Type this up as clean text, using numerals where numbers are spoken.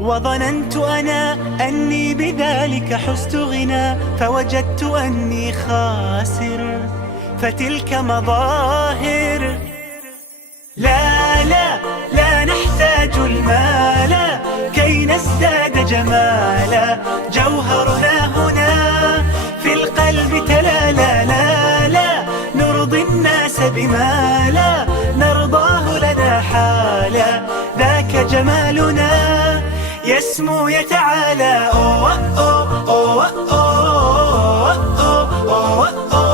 وظننت أنا أني بذلك حزت غنى، فوجدت أني خاسر، فتلك مظاهر. لا لا لا نحتاج المال كي نزداد جمالا، جوهرنا هنا في القلب تلالا. لا لا نرضي الناس بما لا نرضاه لنا حالا، ذاك جمالنا يسمو يتعالى. أوه أوه أوه أوه أوه أوه أوه